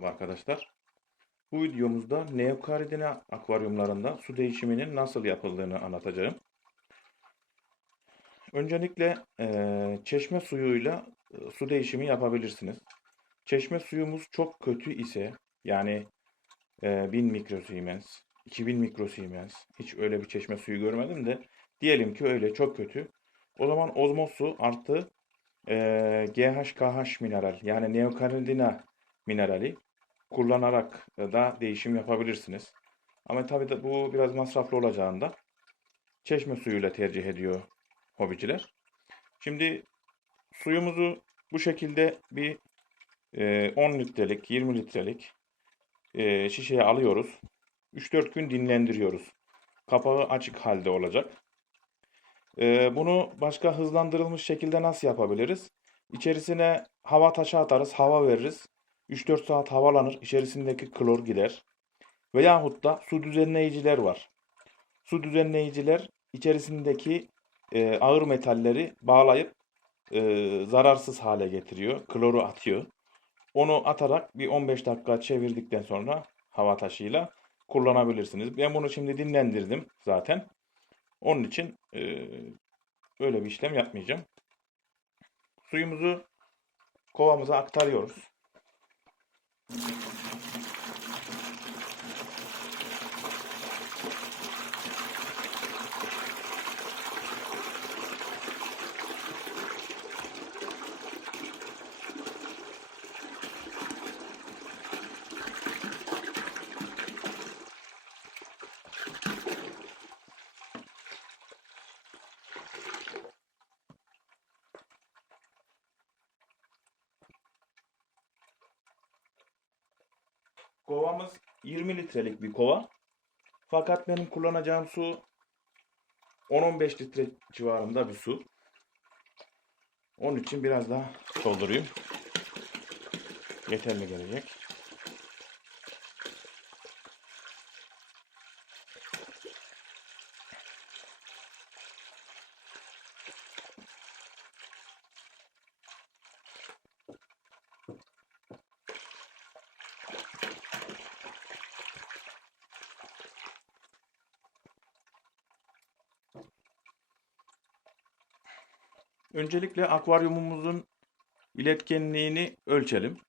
Merhaba arkadaşlar. Bu videomuzda neokaridina akvaryumlarında su değişiminin nasıl yapıldığını anlatacağım. Öncelikle eee, çeşme suyuyla e, su değişimi yapabilirsiniz. Çeşme suyumuz çok kötü ise yani e, 1000 mikrosiemens, 2000 mikrosiemens hiç öyle bir çeşme suyu görmedim de diyelim ki öyle çok kötü. O zaman ozmoz su artı e, GHKH mineral yani neokaridina minerali kullanarak da değişim yapabilirsiniz. Ama tabii de bu biraz masraflı olacağında çeşme suyuyla tercih ediyor hobiciler. Şimdi suyumuzu bu şekilde bir e, 10 litrelik, 20 litrelik e, şişeye alıyoruz. 3-4 gün dinlendiriyoruz. Kapağı açık halde olacak. E, bunu başka hızlandırılmış şekilde nasıl yapabiliriz? İçerisine hava taşı atarız, hava veririz. 3-4 saat havalanır, içerisindeki klor gider. Veyahut da su düzenleyiciler var. Su düzenleyiciler içerisindeki e, ağır metalleri bağlayıp e, zararsız hale getiriyor. Kloru atıyor. Onu atarak bir 15 dakika çevirdikten sonra hava taşıyla kullanabilirsiniz. Ben bunu şimdi dinlendirdim zaten. Onun için e, böyle bir işlem yapmayacağım. Suyumuzu kovamıza aktarıyoruz. Kovamız 20 litrelik bir kova. Fakat benim kullanacağım su 10-15 litre civarında bir su. Onun için biraz daha doldurayım. Yeterli gelecek. Öncelikle akvaryumumuzun iletkenliğini ölçelim.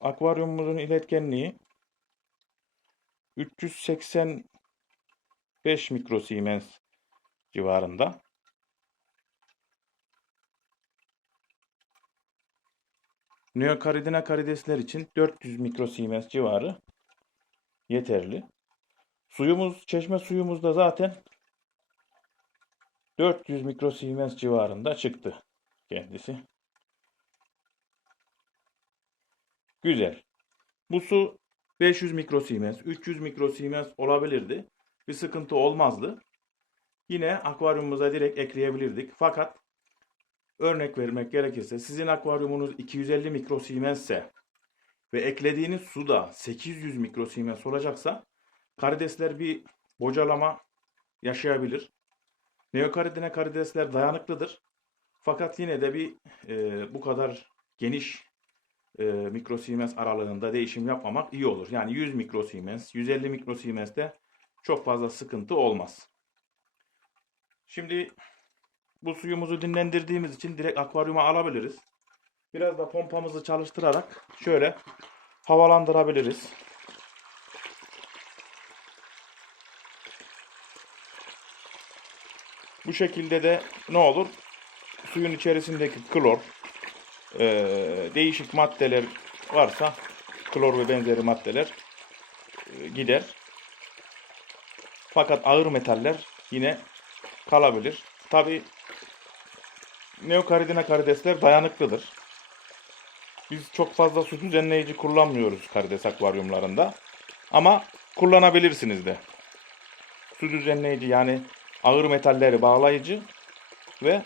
Akvaryumumuzun iletkenliği 385 mikrosiemens civarında. Neokaridina karidesler için 400 mikrosiemens civarı yeterli. Suyumuz, çeşme suyumuz da zaten 400 mikrosiemens civarında çıktı kendisi. Güzel. Bu su 500 mikrosiemens, 300 mikrosiemens olabilirdi. Bir sıkıntı olmazdı. Yine akvaryumumuza direkt ekleyebilirdik. Fakat örnek vermek gerekirse sizin akvaryumunuz 250 mikrosiemens ise ve eklediğiniz su da 800 mikrosiemens olacaksa karidesler bir bocalama yaşayabilir. Neokaridine karidesler dayanıklıdır. Fakat yine de bir e, bu kadar geniş e, mikrosiemens aralığında değişim yapmamak iyi olur. Yani 100 mikrosiemens, 150 mikrosiemens'te çok fazla sıkıntı olmaz. Şimdi bu suyumuzu dinlendirdiğimiz için direkt akvaryuma alabiliriz. Biraz da pompamızı çalıştırarak şöyle havalandırabiliriz. Bu şekilde de ne olur? Suyun içerisindeki klor, e, değişik maddeler varsa klor ve benzeri maddeler e, gider. Fakat ağır metaller yine kalabilir. Tabi neokaridina karidesler dayanıklıdır. Biz çok fazla su düzenleyici kullanmıyoruz karides akvaryumlarında. Ama kullanabilirsiniz de. Su düzenleyici yani ağır metalleri bağlayıcı ve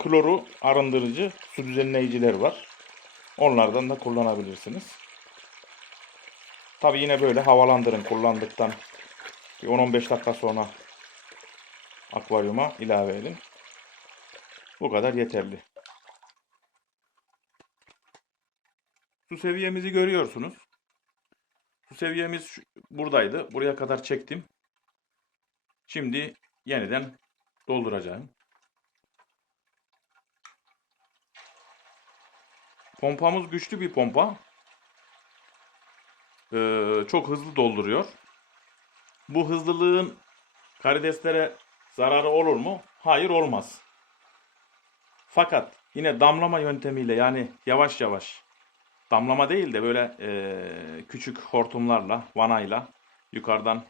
kloru arındırıcı su düzenleyiciler var. Onlardan da kullanabilirsiniz. Tabi yine böyle havalandırın kullandıktan 10-15 dakika sonra akvaryuma ilave edin. Bu kadar yeterli. Su seviyemizi görüyorsunuz. Su seviyemiz buradaydı. Buraya kadar çektim. Şimdi yeniden dolduracağım. Pompamız güçlü bir pompa. Ee, çok hızlı dolduruyor. Bu hızlılığın karideslere zararı olur mu? Hayır olmaz. Fakat yine damlama yöntemiyle yani yavaş yavaş damlama değil de böyle e, küçük hortumlarla, vanayla yukarıdan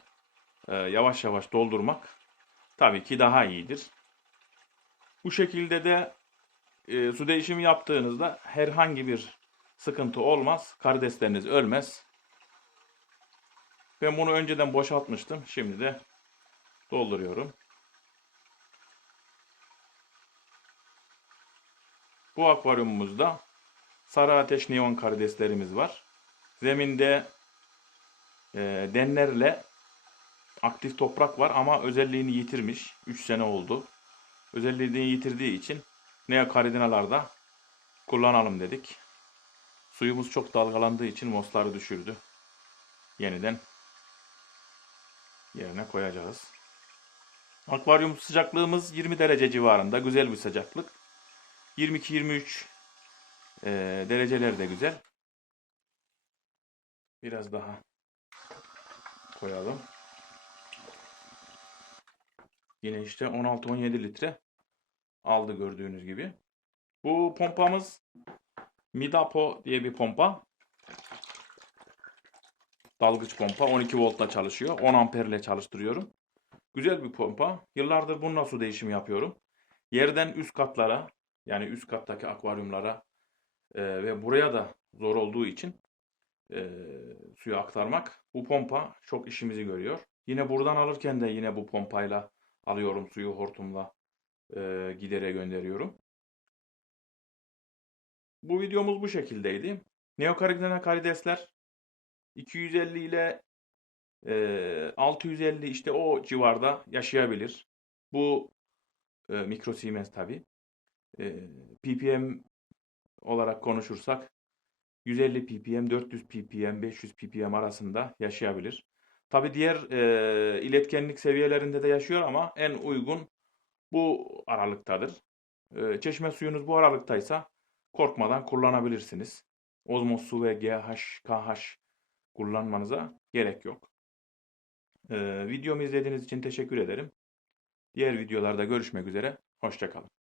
e, yavaş yavaş doldurmak tabii ki daha iyidir. Bu şekilde de e, su değişimi yaptığınızda herhangi bir sıkıntı olmaz. Karidesleriniz ölmez. Ben bunu önceden boşaltmıştım. Şimdi de dolduruyorum. Bu akvaryumumuzda sarı ateş neon karideslerimiz var. Zeminde e, denlerle aktif toprak var ama özelliğini yitirmiş. 3 sene oldu. Özelliğini yitirdiği için neokaridinalarda kullanalım dedik. Suyumuz çok dalgalandığı için mosları düşürdü. Yeniden yerine koyacağız. Akvaryum sıcaklığımız 20 derece civarında. Güzel bir sıcaklık. 22-23 e, dereceler de güzel. Biraz daha koyalım. Yine işte 16-17 litre aldı gördüğünüz gibi. Bu pompamız Midapo diye bir pompa. Dalgıç pompa 12 voltla çalışıyor. 10 amperle çalıştırıyorum. Güzel bir pompa. Yıllardır bununla su değişimi yapıyorum. Yerden üst katlara yani üst kattaki akvaryumlara e, ve buraya da zor olduğu için e, suyu aktarmak bu pompa çok işimizi görüyor. Yine buradan alırken de yine bu pompayla alıyorum suyu hortumla e, gidere gönderiyorum. Bu videomuz bu şekildeydi. Neokaridina karidesler 250 ile e, 650 işte o civarda yaşayabilir. Bu e, mikro Siemens tabi. E, ppm olarak konuşursak 150 ppm, 400 ppm, 500 ppm arasında yaşayabilir. Tabi diğer e, iletkenlik seviyelerinde de yaşıyor ama en uygun bu aralıktadır. E, çeşme suyunuz bu aralıktaysa korkmadan kullanabilirsiniz. Ozmoz su ve GH, KH kullanmanıza gerek yok. E, videomu izlediğiniz için teşekkür ederim. Diğer videolarda görüşmek üzere. Hoşçakalın.